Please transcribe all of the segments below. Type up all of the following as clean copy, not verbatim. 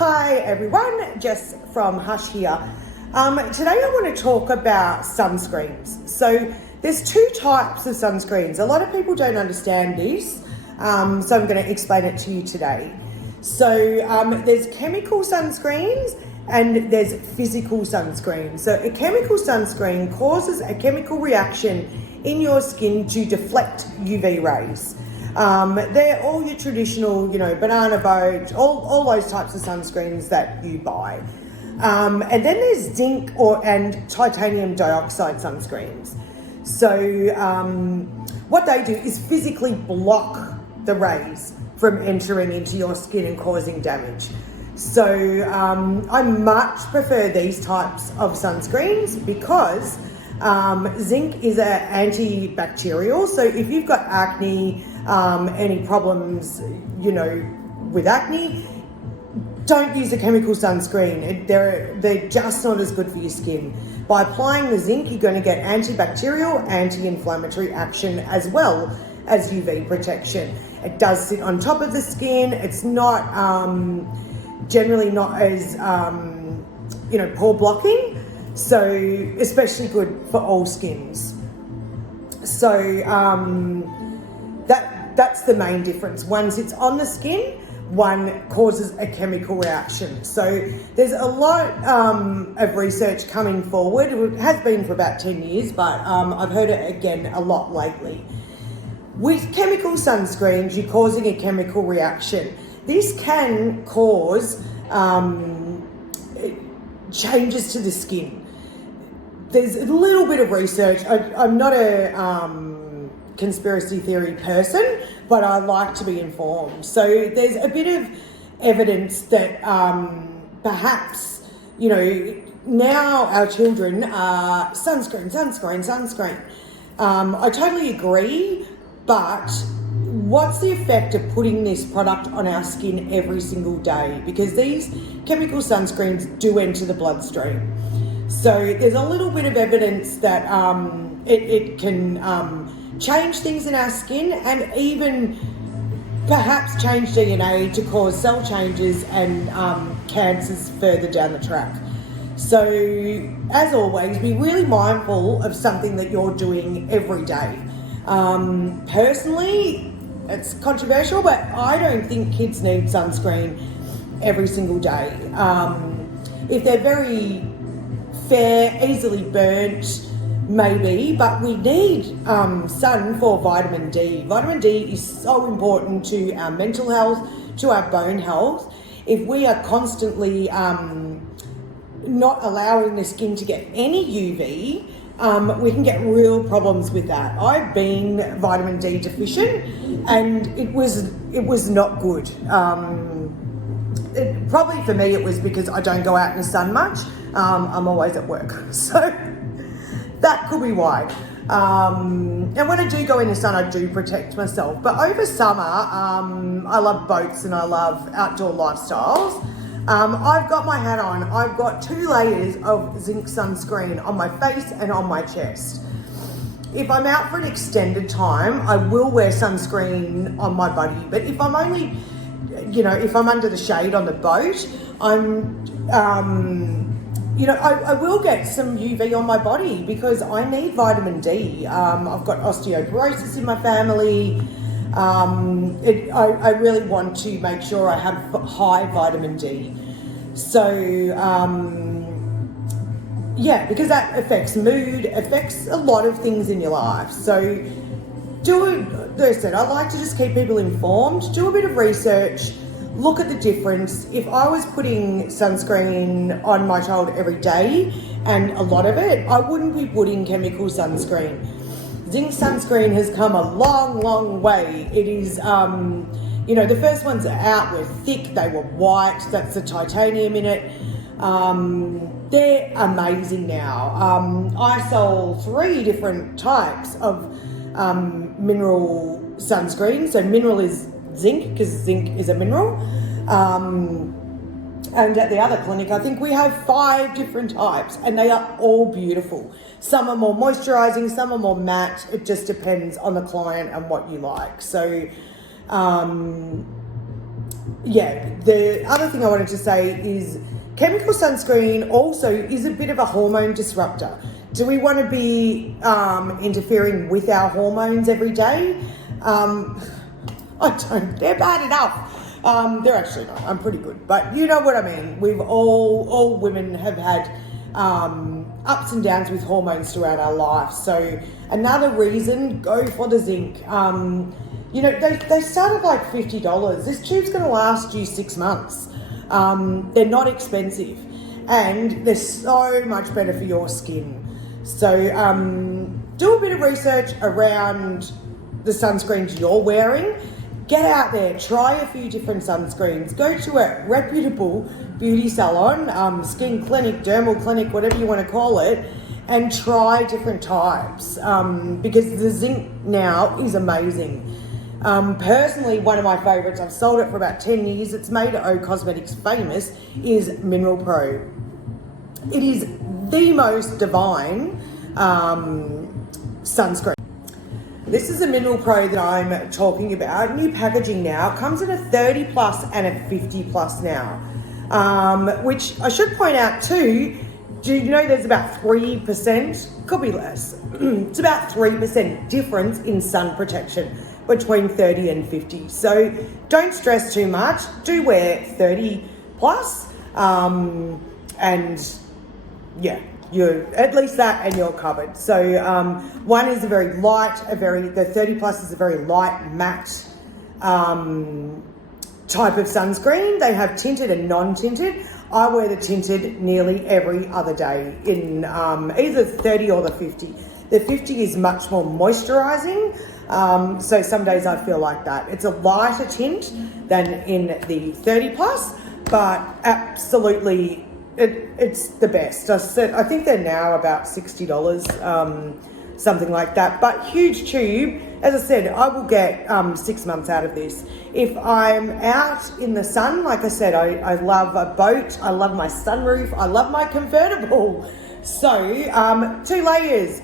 Hi everyone, Jess from Hush here. Today I want to talk about sunscreens. So there's two types of sunscreens. A lot of people don't understand this, so I'm going to explain it to you today. So there's chemical sunscreens and there's physical sunscreen. So a chemical sunscreen causes a chemical reaction in your skin to deflect UV rays. They're all your traditional, banana boat, all those types of sunscreens that you buy. And then there's zinc and titanium dioxide sunscreens. So what they do is physically block the rays from entering into your skin and causing damage. So I much prefer these types of sunscreens because zinc is an antibacterial. So if you've got acne, any problems, with acne, don't use a chemical sunscreen. They're just not as good for your skin. By applying the zinc, you're going to get antibacterial, anti-inflammatory action as well as UV protection. It does sit on top of the skin. It's not generally not as pore blocking, so especially good for all skins. So that's the main difference. One sits on the skin, one causes a chemical reaction. So there's a lot of research coming forward. It has been for about 10 years, but I've heard it again a lot lately. With chemical sunscreens, you're causing a chemical reaction. This can cause changes to the skin. There's a little bit of research. I'm not a conspiracy theory person, but I like to be informed. So there's a bit of evidence that perhaps, now our children are sunscreen. I totally agree, but what's the effect of putting this product on our skin every single day? Because these chemical sunscreens do enter the bloodstream. So there's a little bit of evidence that it can change things in our skin and even perhaps change DNA to cause cell changes and cancers further down the track. So as always, be really mindful of something that you're doing every day. Personally, it's controversial, but I don't think kids need sunscreen every single day. If they're very fair, easily burnt, maybe, but we need sun for vitamin D. Vitamin D is so important to our mental health, to our bone health. If we are constantly not allowing the skin to get any UV, we can get real problems with that. I've been vitamin D deficient and it was not good. Probably for me it was because I don't go out in the sun much. I'm always at work, so that could be why. And when I do go in the sun, I do protect myself. But over summer, I love boats and I love outdoor lifestyles. I've got my hat on. I've got 2 layers of zinc sunscreen on my face and on my chest. If I'm out for an extended time, I will wear sunscreen on my body. But if I'm only, if I'm under the shade on the boat, I will get some UV on my body because I need vitamin D. I've got osteoporosis in my family. I really want to make sure I have high vitamin D. So, because that affects mood, affects a lot of things in your life. So, listen, I like to just keep people informed, do a bit of research, look at the difference. If I was putting sunscreen on my child every day, and a lot of it, I wouldn't be putting chemical sunscreen. Zinc sunscreen has come a long, long way. It is, the first ones out were thick, they were white, that's the titanium in it. They're amazing now. I sold 3 different types of mineral sunscreen. So mineral is zinc, because zinc is a mineral. And at the other clinic, I think we have 5 different types and they are all beautiful. Some are more moisturizing, some are more matte. It just depends on the client and what you like. So yeah, the other thing I wanted to say is chemical sunscreen also is a bit of a hormone disruptor. Do we want to be interfering with our hormones every day? I don't. They're bad enough. They're actually not. I'm pretty good. But you know what I mean. We've all women have had ups and downs with hormones throughout our life. So another reason, go for the zinc. You know, they start at like $50. This tube's going to last you 6 months. They're not expensive, and they're so much better for your skin. So do a bit of research around the sunscreens you're wearing. Get out there, try a few different sunscreens. Go to a reputable beauty salon, skin clinic, dermal clinic, whatever you want to call it, and try different types because the zinc now is amazing. Personally, one of my favourites, I've sold it for about 10 years, it's made O Cosmetics famous, is Mineral Pro. It is the most divine sunscreen. This is a Mineral Pro that I'm talking about. New packaging now. Comes in a 30 plus and a 50 plus now. Which I should point out too, do you know there's about 3%, could be less, it's about 3% difference in sun protection between 30 and 50. So don't stress too much. Do wear 30 plus and yeah, you're at least that and you're covered. So one is a very light, the 30 plus is a very light matte type of sunscreen. They have tinted and non-tinted. I wear the tinted nearly every other day in either 30 or the 50. The 50 is much more moisturizing. So some days I feel like that. It's a lighter tint than in the 30 plus, but absolutely it's the best. I think they're now about $60, something like that. But huge tube. As I said, I will get 6 months out of this. If I'm out in the sun, like I said, I love a boat. I love my sunroof. I love my convertible. So 2 layers.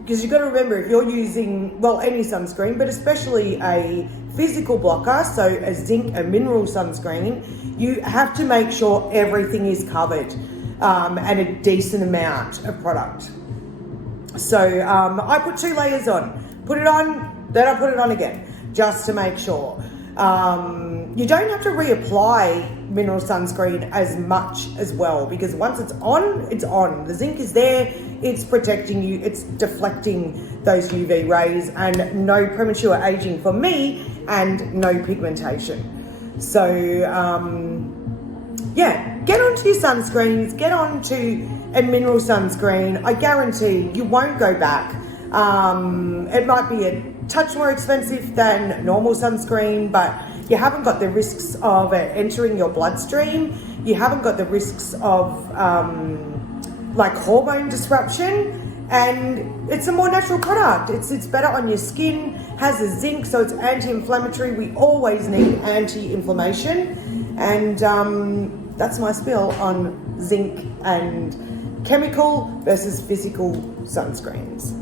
Because you've got to remember, if you're using, well, any sunscreen, but especially a physical blocker, so a zinc, a mineral sunscreen, you have to make sure everything is covered and a decent amount of product. So I put 2 layers on. Put it on, then I put it on again, just to make sure. You don't have to reapply mineral sunscreen as much as well, because once it's on, it's on. The zinc is there, it's protecting you, it's deflecting those UV rays, and no premature aging for me, and no pigmentation. So yeah, get onto your sunscreens, get onto a mineral sunscreen. I guarantee you won't go back. It might be a touch more expensive than normal sunscreen, but you haven't got the risks of it entering your bloodstream. You haven't got the risks of like hormone disruption, and it's a more natural product. It's better on your skin, has a zinc, so it's anti-inflammatory. We always need anti-inflammation, and that's my spiel on zinc and chemical versus physical sunscreens.